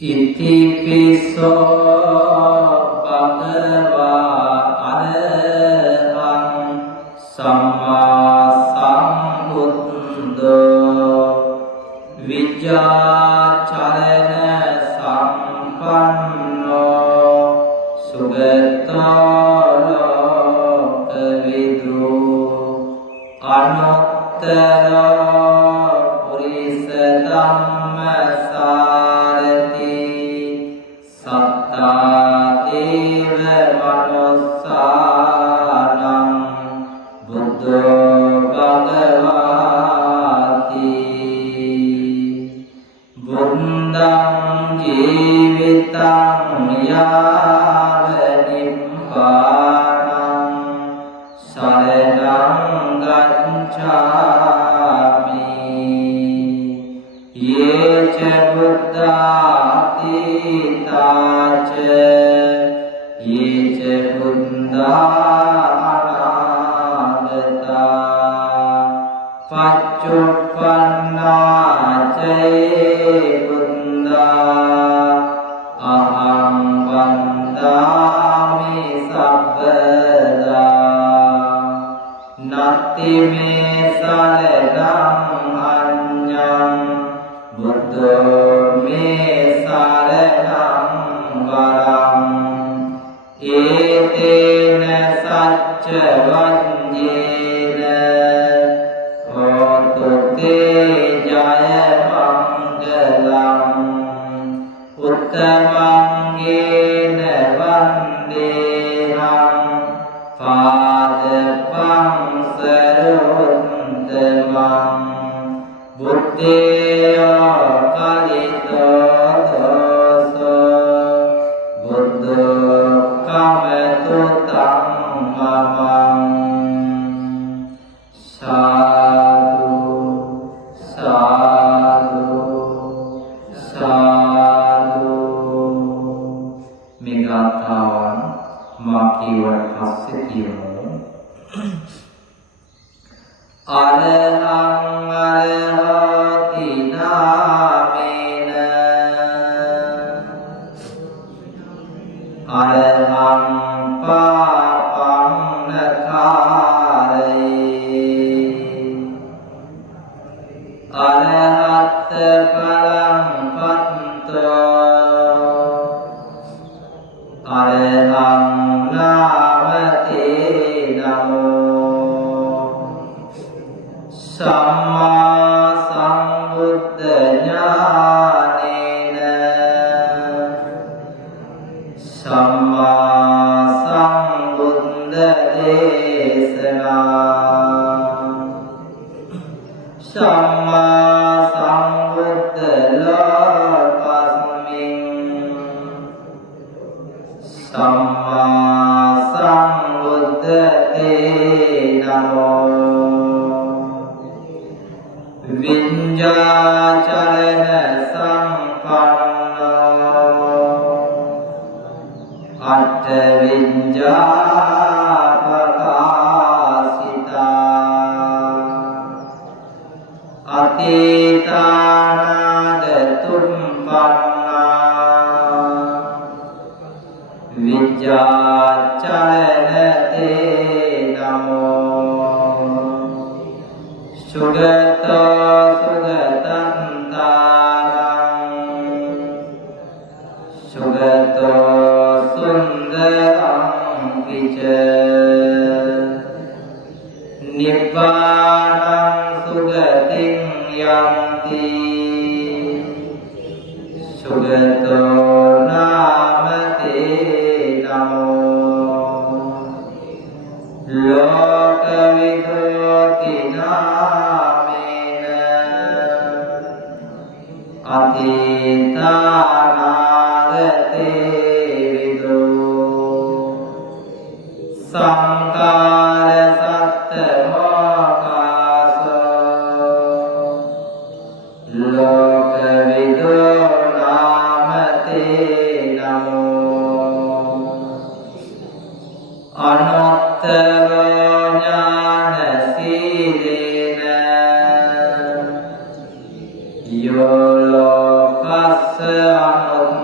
Iti piso bhagava arahang samma sambuddho vijjācarana sampanno sugato lokavidu anuttara purisa dhammasārati sattā deva manussānaṁ buddho bhagavāti buddhaṁ jīvitaṁ yāva nibbānaṁ saranaṁ gacchāmi ye ca buddhātītā ca ye ca buddhā anāgatā paccuppanā ca ye buddhā aham vandāmi sabbadā nati me saranam aññam buddho me saranam varam etena sacca vajjena hotu te jaya mangalam uttamangena vandeham pādapam sarottamam buddheya kalito doso buddho kamatu tammamam sadhu sadhu sadhu මේ ගාථාවන් මා කියවට පස්සේ කියමු අරහං අරහති නාමේන අරහං පාපං නකාරේ අරහත් පරං පත්තෝ අරහං නාමතේ නමෝ සම්මා සම්බුද්ධ ඥානේන සම්මා සම්බුද්ධ දේශනා සම්මා සම්බුද්ධ ලෝකස්මින් සම්මා සම්බුද්ධ තේ නමෝ විඤ්ඤාචරණ සම්පන්නෝ අට විඤ්ඤා ප්‍රකාශිතා අතීතානාගතුම්පන්නා විඤ්ඤාචරණ තේ නමෝ සුගතෝ sugato sundaram pica nibbanam sugating yanti sugato namate namo lokavidoti namena atitana සංකාර සත්ත මොකාසෝ ලෝක විදෝ නාමතේ නමෝ අනුත්තර ඥාන සීලේන යෝ ලෝකස්ස අනුත්තර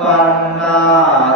Panna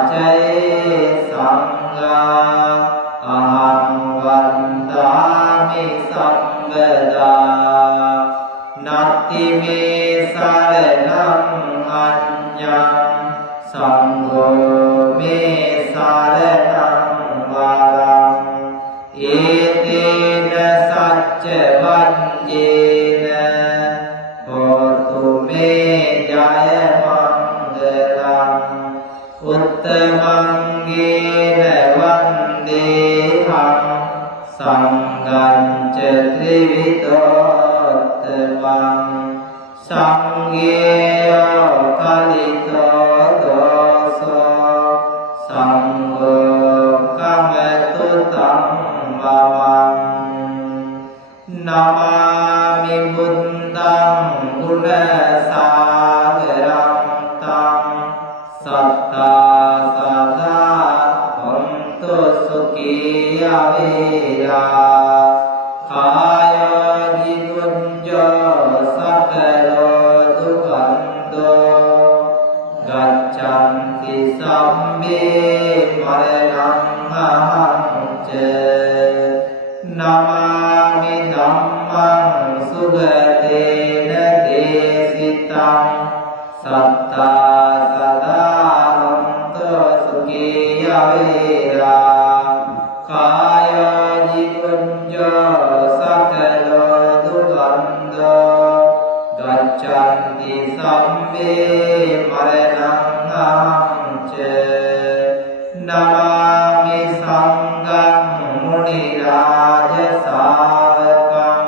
කමතු තං බවං නමාමි බුද්ධං ගුණ සාගරං තං සත්තා සදා හොන්තු සුඛී අවේරා කාය ජීවුඤ්ජෝ සකලෝ දුක්ඛන්தோ ගච්ඡන්ති සම්මේ මරණං අහංච නමාමි ධම්මං සුගතේන දේශිතං සත්තා සදා හොන්තු සුඛී අවේරා කාය ජීවුඤ්ජෝ සකලෝ දුක්ඛන්தோ ගච්ඡන්ති සම්මේ මරණං අහංච නමාමි සංඝං මුනි රාජ ශාවකං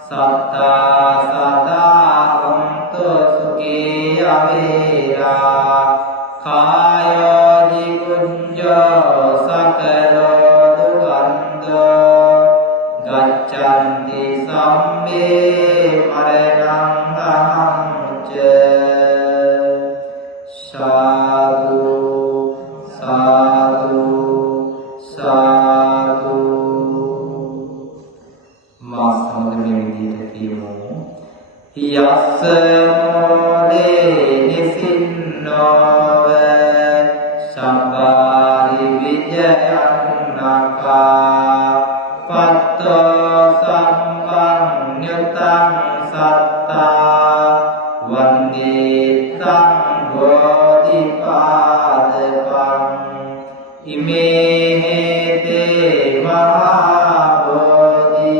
සත්තා සදා හොන්තු සුඛී අවේරා කාය ජීවුඤ්ජෝ සකලෝ දුක්ඛන්தோ ගච්ඡන්ති සම්මේ මරණං අහංච සාදු සාදු සාදු මා සමග මේ විදිහට කියමු යස්ස මොලේ නිසින්නෝව සම්පාරි විජයන්නකා පත්තෝ සම්පඤ්ඤතං සත්තා වන්දේ තං බෝධිපාදපං ඉමේ හේතේ මහා බෝධි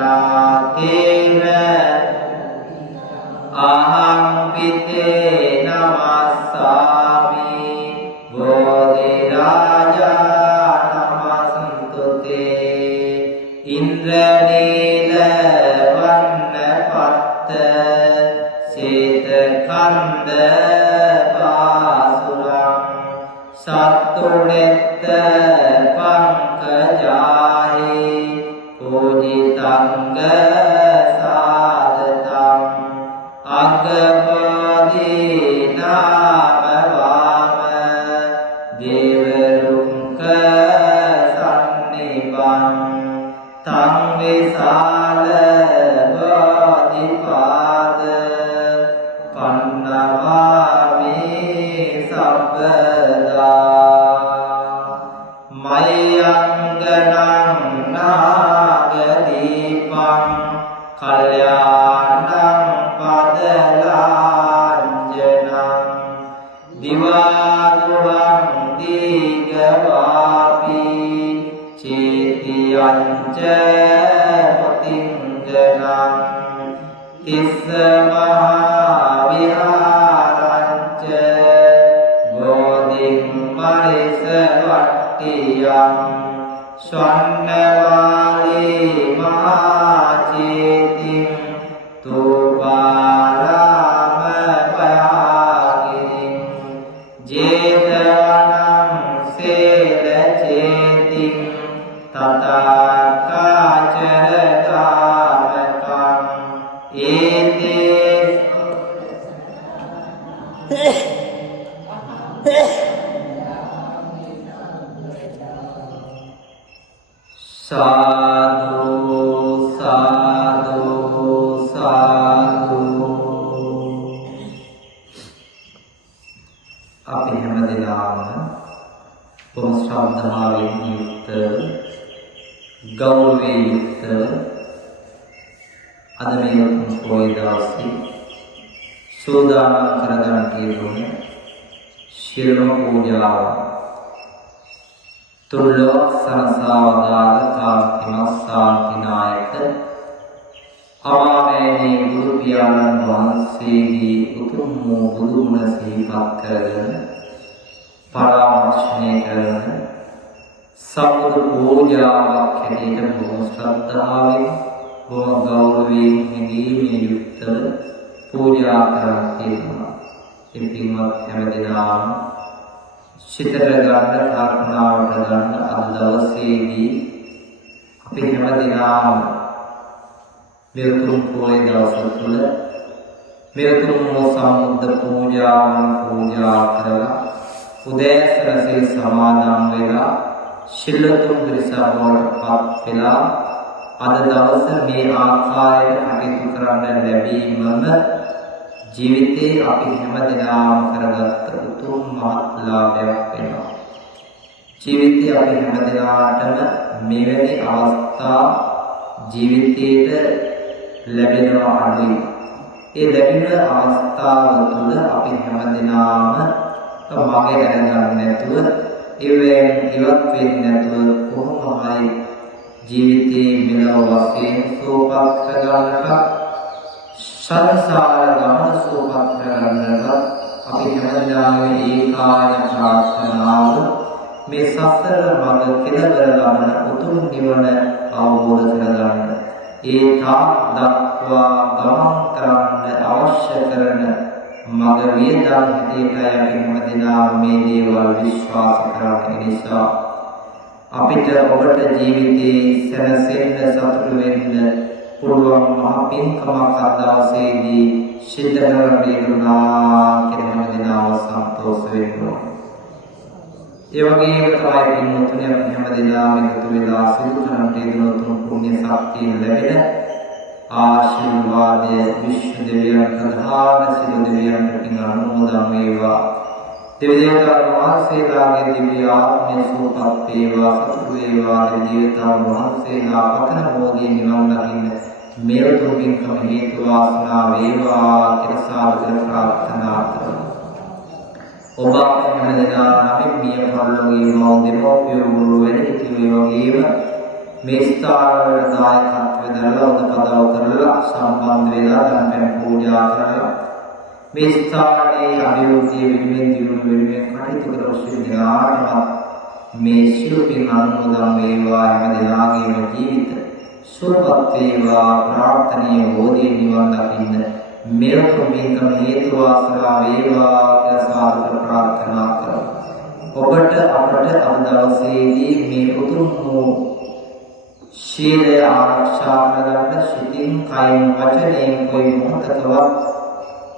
ලෝකනාතේන අහං පිතේ නමස්සාමි බෝධි රාජා ඉන්ද්‍රනීල වන්න පත්ත සේත කන්ද පාසුරං සත්තුනෙත්ත පංකජාහි පූජිතංග සාදතං අග්ගපාදී නාම වාම දේවරුංක සන්නිබං තං විසාල බෝධිපාද පන්නවාමි සබ්බදා මයංගනං නාගදීපං කල්යාණං පදලාංජනං දිවාදුරං දීගවාපි චේතියංච පතිංජනං තිස්ස මහා විහාරංච බෝධිං පරිස වට්ටියං ස්වන්නවාලී මහා චේතිං තූපාරාම පයාගිරිං ජේතවනං සේල චේතිං තථාකාචරකාමකං ඒතේ සාදු සාදු සාදු අපි හැමදෙනාම බොහොම ශ්‍රද්ධාවෙන් යුක්ත ගෞරවයෙන් යුක්ත අද මේ උතුම් පොය දවසේ සෝදානම් කරගන්න තියෙන්නේ ශිරම පූජාව තුල්ලෝ සරසාවදාල කාන්තිමත් ශාන්තිනායක අමාමේනී ගුරු පියාණන් වහන්සේගේ උතුම් වූ බුදු ගුණ සිහිපත් කරගෙන පරාමර්ශනය කරන සම්බුදු පූජාවක් හැටියට බොහොම ශ්‍රද්ධාවෙන් බොහොම ගෞරවයෙන් හැඟීමේ යුක්තව පූජා කරන්න තියෙනවා. ඉතින්වත් හැමදෙනාම සිතට ගන්න කල්පනාවට ගන්න අද දවසේදී අපි හැමදෙනාම මේ උතුම් පොයේ දවස තුළ මේ උතුම් සම්බුද්ධ පූජාවන් පූජා කරලා උදෑසන සිල් සමාදන් වෙලා ශිල්ලතුන් පිරිස බවට පත් වෙලා අද දවස මේ ආකාරයට කටයුතු කරන්න ලැබීමම ජීවිතේ අපි හැමදෙනාම කරගත්ත උතුම් මහත් ලාභයක් වෙනවා. ජීවිතේ අපි හැමදෙනාටම මෙවැනි අවස්ථා ජීවිතේට ලැබෙනවා අඩුයි. ඒ ලැබෙන අවස්ථාව තුළ අපි හැමදෙනාම මගේ දැනගන්න නැතුව ඉවෙන් ඉවත් වෙන්නේ නැතුව කොහොම හරි ජීවිතේ මෙලොව වශයෙන් සෝපත් කරගන්නට සංසාර ගමන සෝපත් කරගන්නට අපි හැමදාම ඒකායන ප්‍රාර්ථනාව මේ සසර මඟ කෙළවර ගමන උතුම් නිවන අවබෝධ කරගන්න ඒ තා දක්වා ගමන් කරන්න අවශ්‍ය කරන මඟ වියදම් හිතේටයි අපි හැමදෙනාම මේ දේවල් විශ්වාස කරන නිසා අපිට ඔබට ජීවිතේ සැනසෙන්න සතුටු වෙන්න පුළුවන් මහ පින්කමක් අදවසේදී සිද්ධ කරගන්න ලැබුණා කියලා හැමදෙනාම සන්තෝෂ වෙනවා. ඒ වගේම තමයි පින්වත්නි අපි හැමදෙනාම එකතු වෙලා සිදු කරන තේරුම් පුණ්‍ය ශක්තිය ලැබෙන ආශිර්වාදය විශ්ව දෙවියන් ප්‍රධාන සියලු දෙවියන්ට පින් අනුමෝදන් වේවා. දෙවියන්ගේ වහන්සේලාගේ දිව්‍ය ආත්මය සුවපත් වේවා සතුටු වේවා. දෙවියන්ගේ වහන්සේලා පතන මොහොතේ නිවන් දකින්න මේ උතුම් පින්කම හේතු වාසනා වේවා කියලා සාදර ප්‍රාර්ථනා කරමු. ඔබ හැමදෙනා නම් මිය පරලෝකීය මෞද්දමෝපිය මුළු වැඩිහිටියෝ වගේම මේ ස්ථාවර දායකත්වය දරලා උදපදව කරලා සම්බන්ධ වෙලා ධර්ම පූජා කරලා මේ ස්ථානයේ අභිවෘද්ධිය වෙනුවෙන් දියුණුව වෙනුවෙන් කටයුතු කර ඔස්සේ මේ ශිල්පින් අනුමෝදන් වේවා. හැමදෙනාගේම ජීවිත සුවපත් වේවා. ප්‍රාර්ථනීය බෝධිය නිවන් දකින්න මෙලොව මේකම හේතු වාසනා වේවා කියලා සාදර ප්‍රාර්ථනා කරමු. ඔබට අපට අද දවසේදී මේ උතුම් වූ ශීලය ආරක්ෂා කරගන්න සිතින් කයින් වචනයෙන් කොයි මොහොතකවත්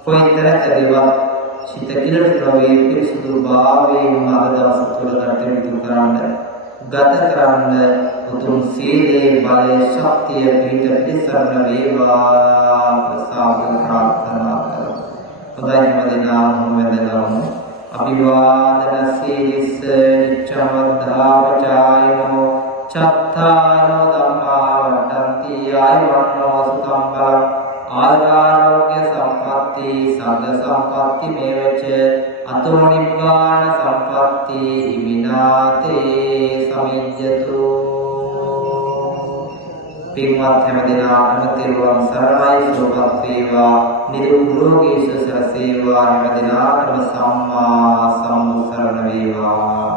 කොයිතරකදවත් සිත කිලට ප්‍රවේ පිරිසුදු භාවයෙන් අද දවස තුළ කටයුතු කරන්න ගත කරන්න උතුම් සීලේ බලය ශක්තිය පිහිට පිළිසරණ වේවා ප්‍රසාද ප්‍රාර්ථනා කරමු. හොඳයි හැමදෙනාම වැඳගමු. අභිවාදන සීලිස්ස නිච්ඡවද්ධාවචායනෝ චත්තාරෝ ධම්මා වට්ටන්ති ආයුවන්නෝ සුඛං බලං ආරෝග්‍ය සම්පatti සග්ග සම්පatti මේවච අතෝ නිබ්බාන සම්පatti හිමිනාතේ සමිජ්ජතු. පින්වත් හැමදෙනාටම තෙරුවන් සරණයි. සුවපත් වේවා. නිරෝගී සසර සේවා හැමදෙනාටම සම්මා සම්බුද් සරණ වේවා.